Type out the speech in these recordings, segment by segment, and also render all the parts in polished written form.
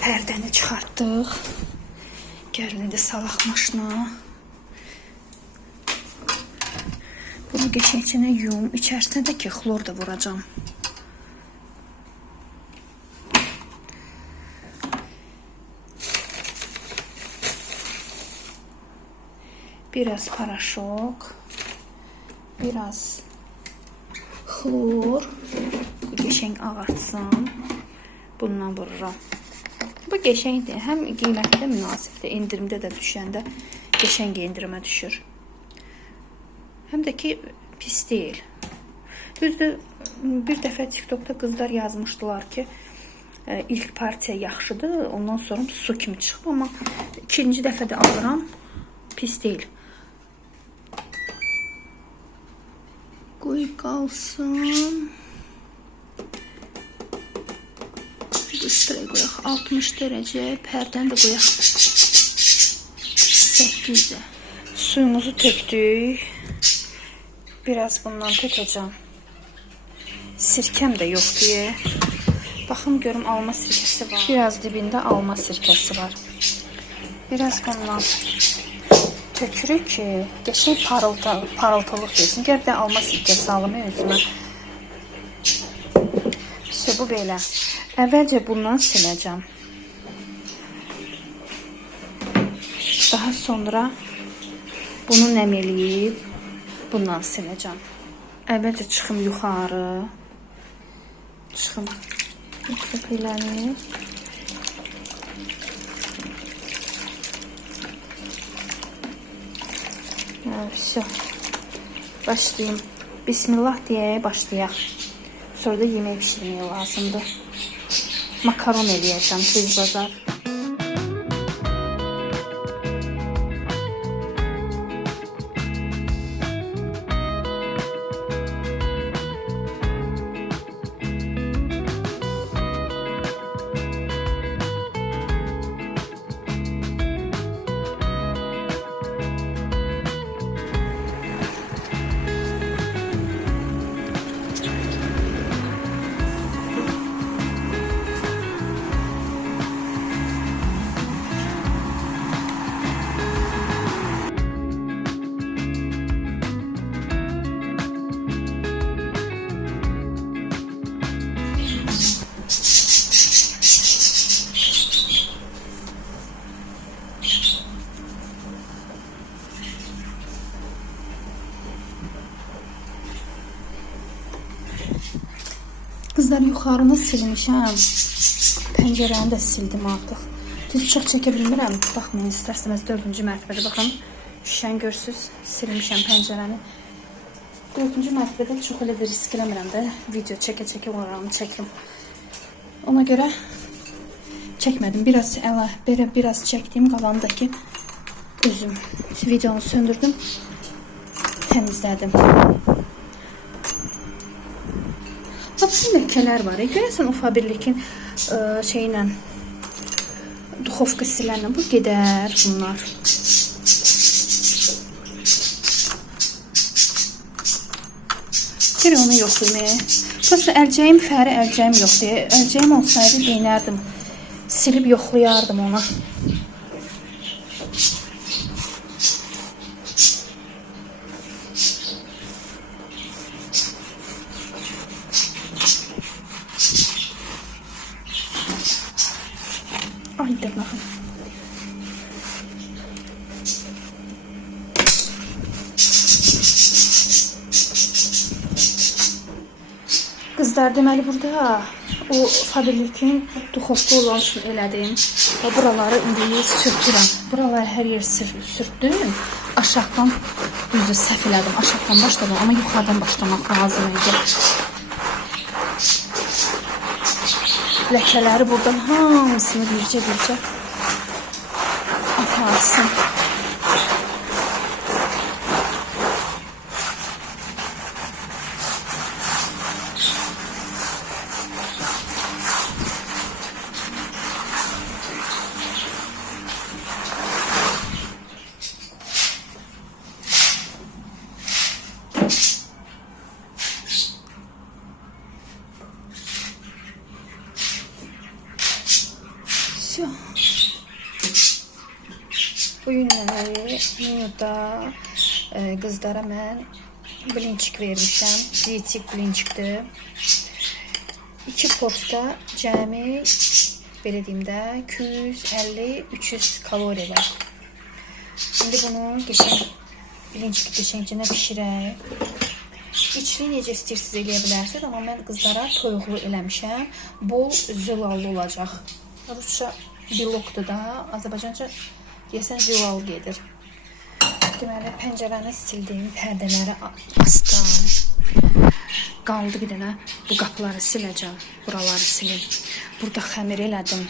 Pərdəni çıxartdıq. Gəlin indi salaq maşına. Bunu geçençine yum. İçərisinə də ki xlor da vuracağım. Biraz paraşok. Biraz xlor. Geçen ağartsın. Bundan vururam. Bu geçendir. Həm qiymətdə münasibdir. İndirimdə də düşəndə geçen indirimə düşür. Həm də ki pis deyil. Düzdür, bir dəfə TikTokda qızlar yazmışdılar ki, ilk partiya yaxşıdır, ondan sonra su kimi çıxıb, amma ikinci dəfə də alıram, pis deyil. Qoy qalsın. Üstəyə qoyaq 60 dərəcə, pərdəni də qoyaq 8-də. Suyumuzu tökdük. Biraz bundan tökəcəm. Sirkəm də yox deyə. Baxım görüm alma sirkəsi var. Biraz dibində alma sirkəsi var. Biraz bundan tökürük ki, qəşəng parıltılıq versin. Gəl də alma sirkəsi alım özümə. İşte bu belə. Əvvəlcə bundan siləcəm. Daha sonra bunu nəm eləyib bundan siləcəm. Əvvəlcə çıxım yuxarı. Çıxım köpəklərini. Все. Başlayayım. Bismillah deyə başlayaq. Sonra da yemək pişirməyə lazımdır. Makaron eləyəcəm, tez bazar. Kızlar yuxarını silmişəm. Pəncərəni də sildim artıq. Düz çox çəkə bilmirəm. Baxmayın istərsəniz 4-cü mərtəbədə baxın. Şüşəni görsüz. Silmişəm pəncərəni. 4-cü mərtəbədə çox elə bir risk eləmirəm də. Video çəkə-çəkə oranı çəkim. Ona görə çəkmədim. Biraz çəkdiyim qalanındakı özüm videonu söndürdüm. Təmizlədim. Bax, ləkələr var. Görəsən Ufa Birlikin şeylə, duxovka silənlə bu gedər bunlar. Bir onu yoxlayayım. Prosta əlcəyim, fəri əlcəyim yoxlayır. Əlcəyim olsaydı deyinərdim. Silib yoxlayardım ona. Haydi bakın. Kızlar deməli burada o Faberlikin duxovka olan üçün elədim. Və buraları indi sürtürəm. Buraları hər yer sürtdüm. Aşağıdan düzü səhv elədim. Aşağıdan başladım, amma yuxarıdan başlamaq lazım idi. Ləkələri buradan hamısını bircə atarsın. Все. Bu günləri menüdə qızlara mən blinçik vermişəm. Dietik blinçikdir. 2 posta cəmi belə deyim də 250-300 kalori var. İndi bunu blinçik qəşəngcə bişirək. İçli necə istəyirsiniz eləyə bilərsiniz, amma mən qızlara toyuqlu eləmişəm. Bol zülallı olacaq. Rusça bilokdur da, Azərbaycanca deyəsən zülal gedir. Deməli, pəncərəni sildim, pərdələri asdım. Qaldı bir dənə bu qapıları siləcəm, buraları silim. Burada xəmir elədim,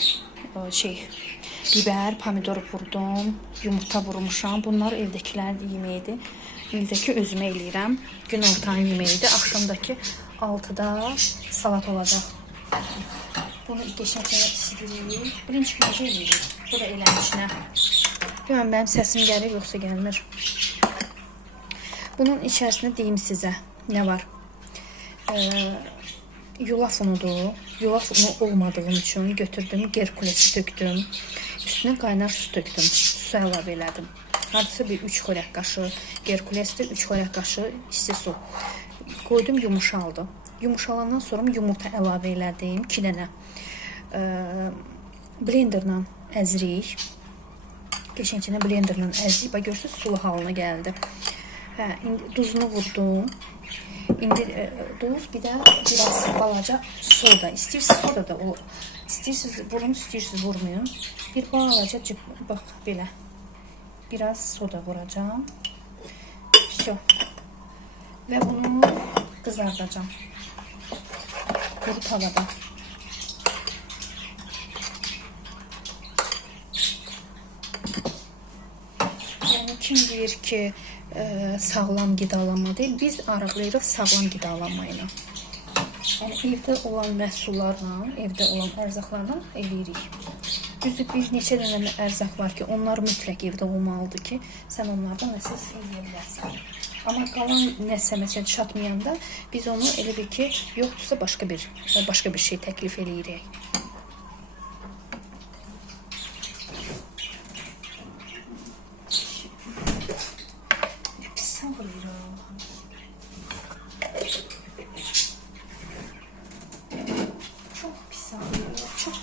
biber, pomidor vurdum, yumurta vurmuşam. Bunlar evdəkilərin yeməyidir. İldəki özümə eləyirəm. Gün ortanı yeməyidir. Axşamdakı 6-da salat olacaq. Bunu qəşəngcə silirik. Blinçik necə eləyirik? Bu da eləmişinə. Bilməm, mənim səsim gəlir, yoxsa gəlmir. Bunun içərisində deyim sizə nə var. Yulaf unudur. Yulaf unu olmadığım üçün götürdüm, Gerkules tökdüm. Üstünə qaynar su tökdüm. Su əlavə elədim. Hardasa bir 3 xörək qaşığı Gerkulesdir, 3 xörək qaşığı isti su. Qoydum, yumuşaldı. Yumuşalandan sonra yumurta əlavə elədim. 2 dənə. Blenderla əzirik. Qəşəngcə blenderla əzirik. Bax, görürsünüz, sulu halına gəldi. İndi duzunu vurdum. İndi duz, bir də biraz balaca soda. İstəyirsiniz soda da olur. İstəyirsiniz vurun, istəyirsiniz vurmayın. Bir balaca, bax belə. Biraz soda vuracağım. Все. Və bunu qızardacağım. Quru tavada. Yəni kim deyir ki, sağlam qidalanma deyil, biz arıqlayırıq sağlam qidalanma ilə. Yəni evdə olan məhsullarla, evdə olan ərzaqlarla eləyirik. Düzdür, bir neçə dənə ərzaq var ki, onlar mütləq evdə olmalıdır ki, sən onlardan nəsə eləyə bilərsən. Amma qalan nəsə məsələn çatmayanda biz onu elə bir ki, yoxdursa başqa bir şey təklif eləyirik. Çok pis ağrıyor. Çok.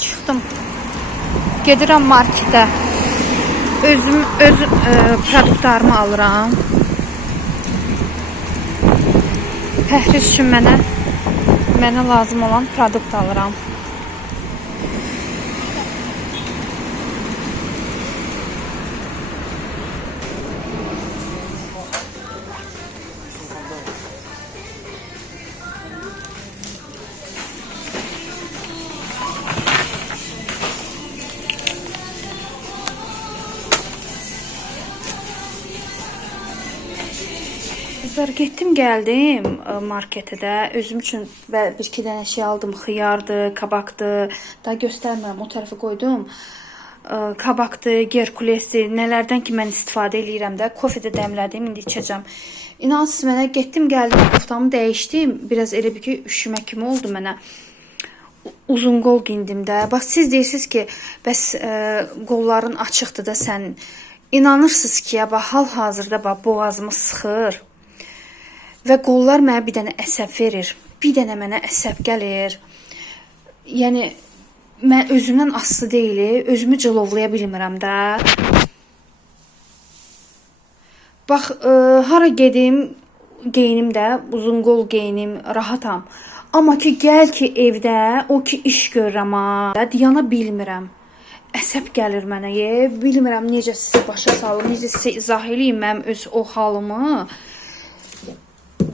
Çıxdım. Gedirəm marketə. Öz produktlarımı alıram. Pəhriz üçün mənə lazım olan produkt alıram. Kızlar, getdim gəldim marketə də. Özüm üçün bir-iki dənə şey aldım. Xiyardı, kabaqdı. Daha göstərmirəm, o tərəfə qoydum. Kabaqdı, Gerkulesdi, nələrdən ki mən istifadə eləyirəm də. Kofe də dəmlədim, indi içəcəm. İnansız mənə getdim gəldim, koftamı dəyişdim. Biraz elə bir ki üşümə kimi oldu mənə. Uzun qol giyindim də. Bax, siz deyirsiniz ki, bəs qolların açıqdır da sən. İnanırsınız ki, ya, bax, hal-hazırda bax, boğazımı sıxır. Və qollar mənə bir dənə əsəb verir. Bir dənə mənə əsəb gəlir. Yəni, mən özümdən asılı deyil, özümü cılovlaya bilmirəm də. Bax, hara gedim, geyinim də uzun qol geyinim, rahatam. Amma ki gəl ki evdə o ki iş görürəm ha, dayana bilmirəm. Əsəb gəlir mənə, bilmirəm necə sizə başa salım, necə sizə izah eləyim mənim öz o halımı.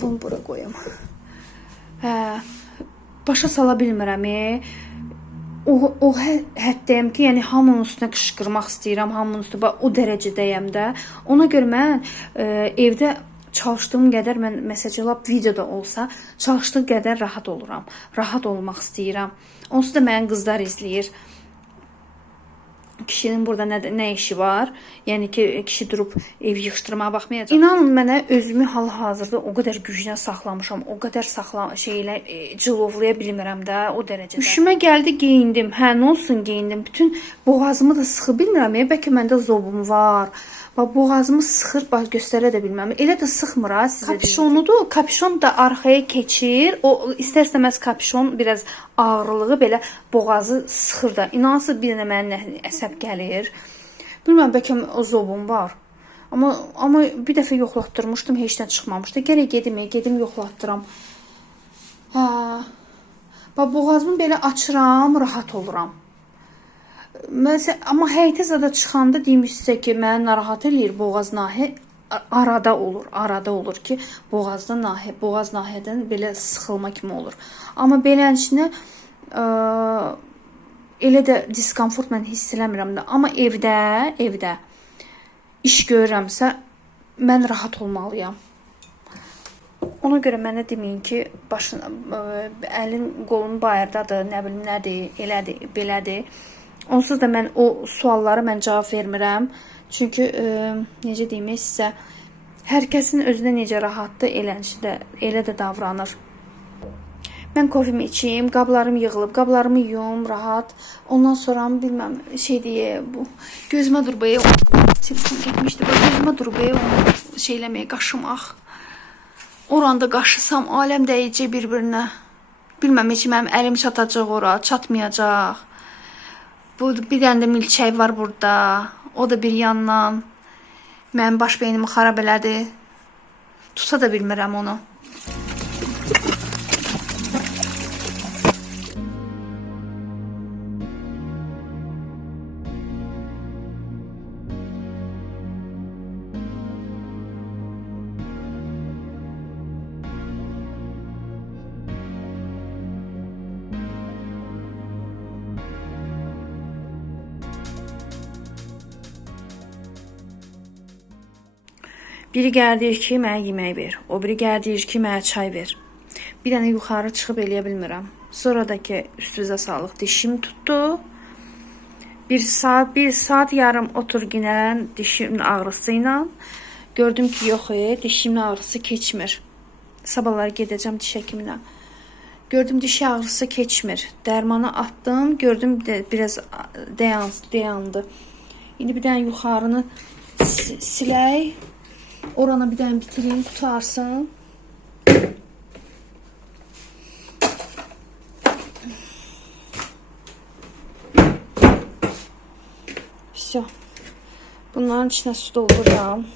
Bunu bura qoyum. Başa sala bilmirəm. O həddəyəm ki, yəni hamının üstünə qışqırmaq istəyirəm, hamının üstünə o dərəcədəyəm də. Ona görə mən evdə çalışdığım qədər, mən məsələn videoda olsa, çalışdığım qədər rahat oluram. Rahat olmaq istəyirəm. Onsuz da mənim qızlar izləyir. Kişinin burada nə işi var? Yəni ki, kişi durub ev yığışdırmağa baxmayacaq. İnanın mənə özümü hal-hazırda o qədər güclə saxlamışam, o qədər cilovlaya bilmirəm də o dərəcədə. Üşümə gəldi, geyindim. Hə, nə olsun geyindim. Bütün boğazımı da sıxı bilmirəm. Bəlkə məndə zobum var. Boğazımı sıxır, göstərə də bilməm. Elə də sıxmır ha sizə. Kapişonudur. Kapişon da arxaya keçir. O istər-istəməz kapişon biraz ağırlığı belə boğazı sıxır da. İnansız bir dənə mənə əsəb gəlir. Bilməm, bəlkə o zobum var. Amma bir dəfə yoxlatdırmışdım, heçdən çıxmamışdı. Gərək gedim yoxlatdıram. Boğazımı belə açıram, rahat oluram. Məsələn, amma həyətə zada çıxanda deyim sizə ki, məni narahat eləyir boğaz nahiyyə arada olur ki, boğaz nahiyədən belə sıxılma kimi olur. Amma belənçinə elə də diskomfort mən hiss eləmirəm də. Amma evdə iş görürəmsə, mən rahat olmalıyam. Ona görə mənə deməyin ki, əlin, qolun bayırdadır, nə bilim nədir, elədir, belədir. Onsuz da mən o suallara cavab vermirəm. Çünki necə deyim sizə, hər kəsin özünə necə rahatdır, elə də davranır. Mən kofemi içeyim, qablarım yığılıb, qablarımı yuyum, rahat. Ondan sonra bilməm, bu gözümə durbaya telefon getmişdi. Gözümə durbaya onu eləməyə, qaşımaq. Oranda qaşısam, aləm dəyəcək bir-birinə. Bilməm, heç mənim əlim çatacaq ora, çatmayacaq. Bir dənə də milçək var burada. O da bir yandan mənim baş beynimi xarab elədi. Tuta da bilmirəm onu. Biri gəlir deyir ki, mənə yemək ver. O biri gəlir deyir ki, mənə çay ver. Bir dənə yuxarı çıxıb eləyə bilmirəm. Sonra da ki, üstünüzə sağlıq. Dişim tutdu. Bir saat yarım otur ginələn dişimin ağrısı ilə. Gördüm ki, yox, dişimin ağrısı keçmir. Sabahları gedəcəm diş həkiminə. Gördüm diş ağrısı keçmir. Dərmanı atdım. Gördüm biraz dayandı. İndi bir dənə yuxarını silək. Oranı bir dənə bitireyim, tutarsın. Все. Bunların içine su doldururam.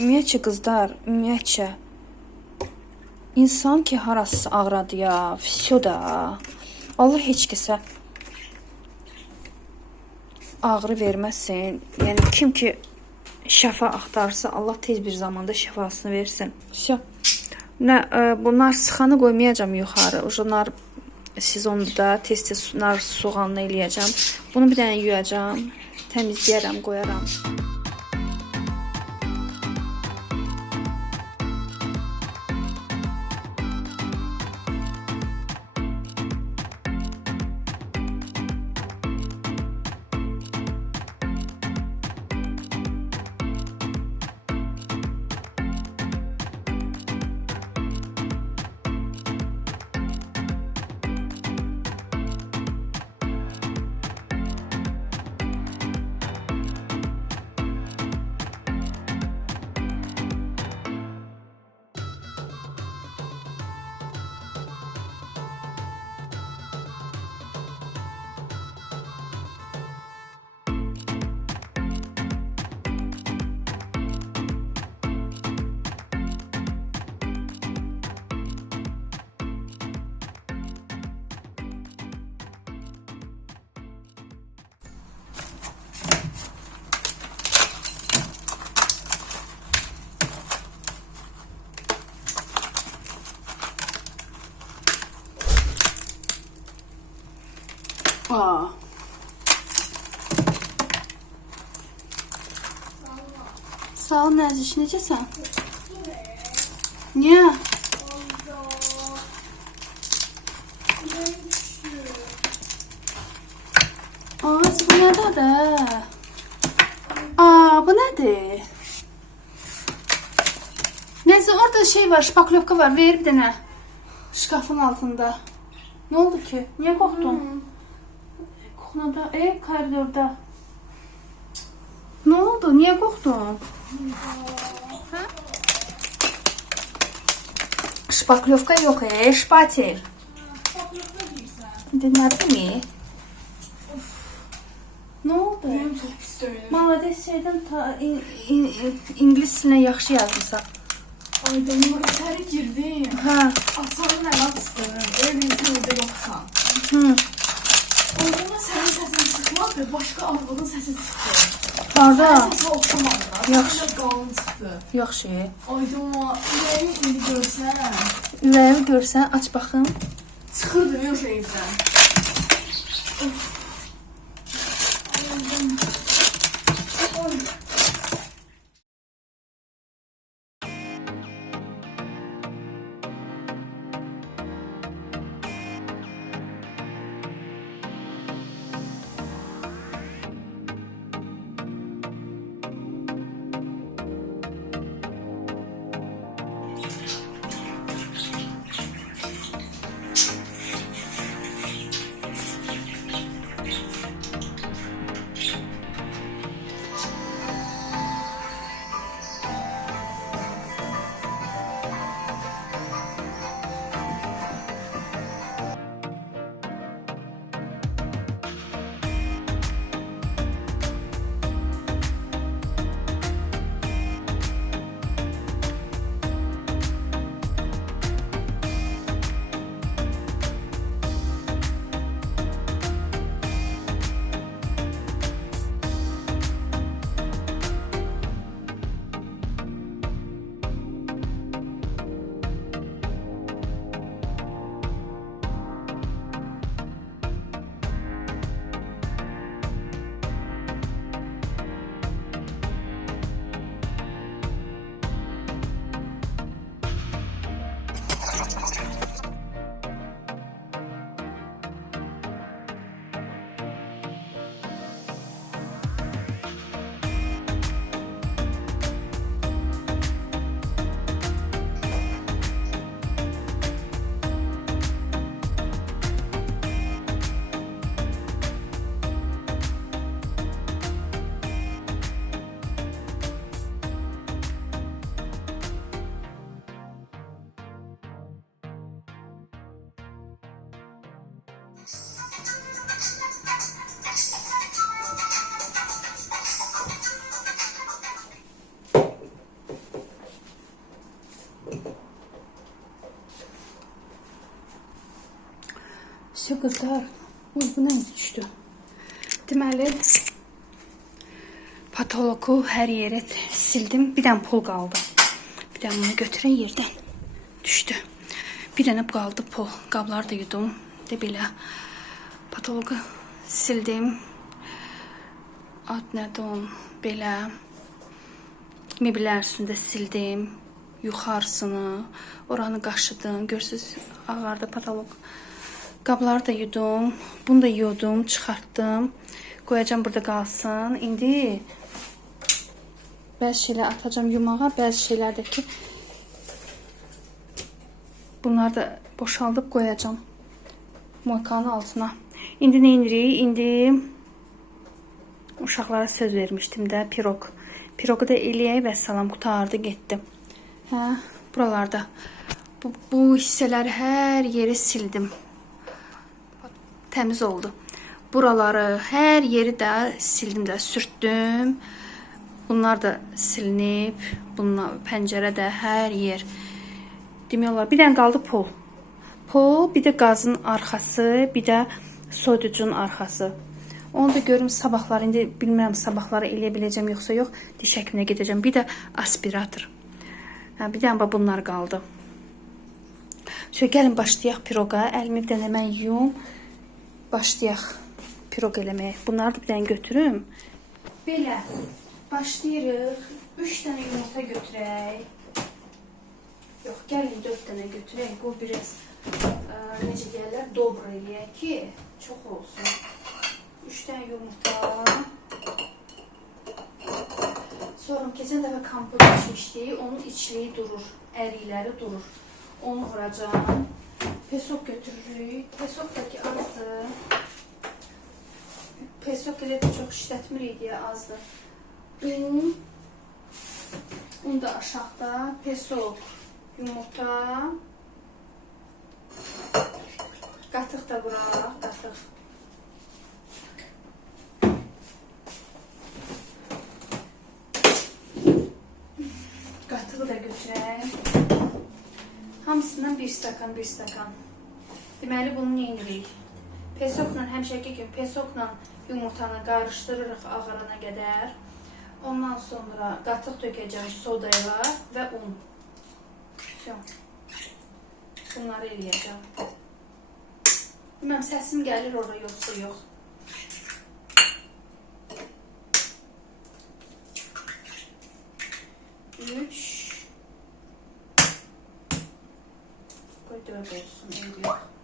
Ümumiyyətcə qızlar, ümumiyyətcə insan ki harası ağradı ya, всё da. Allah heç kəsə ağrı verməsin. Yəni kim ki şəfa axtarsa, Allah tez bir zamanda şəfasını versin. Всё. Bunlar sıxanı qoymayacağam yuxarı. Onlar sezonda tez-tez nar soğanla eləyəcəm. Bunu bir dənə yuyacağam, təmizləyərəm, qoyaram. Aa. Sağ ol Nəziş, necəsən? Niyə? Aa, bu nədir? Aa, bu nədir? Neyse, orada şey var, şpaklovka var, ver bir dənə. Şkafın altında. Ne oldu ki? Niye korktun? Kokunada, koridorda. Ne oldu? Niye korktun? Ha? Şpaklovka yok, şpatel. Dinledin mi? Ne oldu? Benim çok pis öyle. Malades şeyden İngilis diline yaxşı yazmışsan. Ay benim içeri girdim. Ha. Asanın ne yaptın? Öyle bir evde yoksan. Hı. Orada senin sesini çıkmadı. Başka arabanın sesi çıktı. Harda? Sesi oxşamadı. Yaxşı. Yaxşı. Qalın çıxdı. Yaxşı. Aydınma, ürəyimi indi görsən. Ürəyimi görsən, aç baxım. Çıxırdım yox evdən. Все, qızlar. Uy, bu nə düşdü? Deməli, patologu hər yerə sildim. Bir dənə pul qaldı. Bir dənə bunu götürən yerdən düşdü. Bir dənə qaldı pul. Qabları da yudum. De belə. Patologu sildim. Ad nədir onun? Belə. Mebellər üstündə sildim. Yuxarısını. Oranı qaşıdım. Görsünüz, ağardı patolog. Qabları da yudum. Bunu da yudum, çıxartdım. Qoyacağım burada qalsın. İndi bəzi şeylər atacağım yumağa. Bəzi şeylər də ki bunları da boşaldıb qoyacağım moykanın altına. İndi nə edirik? İndi uşaqlara söz vermişdim də pirog. Pirogu da eləyək və salam qutardı getdi. Hə, buralarda bu hissələri hər yeri sildim. Təmiz oldu. Buraları, hər yeri də sildim də, sürtdüm. Bunlar da silinib. Bunlar pəncərə də hər yer. Demək olar. Bir dənə qaldı pul. Pul, bir də qazın arxası, bir də soyuducunun arxası. Onu da görüm sabahlar. İndi bilmirəm sabahları eləyə biləcəm yoxsa yox. Diş həkiminə gedəcəm. Bir də aspirator. Hə, bir dənə bunlar qaldı. Şöyle gəlin başlayaq piroqa. Əlimi bir dənə mən yuyum. Başlayaq. piroq eləməyə. Bunları da bir dənə götürüm. Belə başlayırıq. 3 dənə yumurta götürək. Yox, gəlin 4 dənə götürək. Bu biraz necə deyirlər, dobra eləyək ki, çox olsun. 3 dənə yumurta. Sonra keçən dəfə kompot içmişdik. Onun içliyi durur, ərikləri durur. Onu vuracağım. Pesok götürürük. Pesok da ki azdır. Pesok elə də çox işlətmirik deyə azdır. Un da aşağıda. Pesok, yumurta. Qatıq da vuraq, qatıq. Qatığı da götürək. Hamısından bir stakan, bir stakan. Deməli, bunu neyinirik? Pesokla, həmişəki kimi pesokla yumurtanı qarışdırırıq ağarana qədər. Ondan sonra qatıq tökəcəm soda ilə və un. Bunları eləyəcəm. Bilməm, səsim gəlir orada yoxsa yox. Qoy 4 olsun, eybi yox.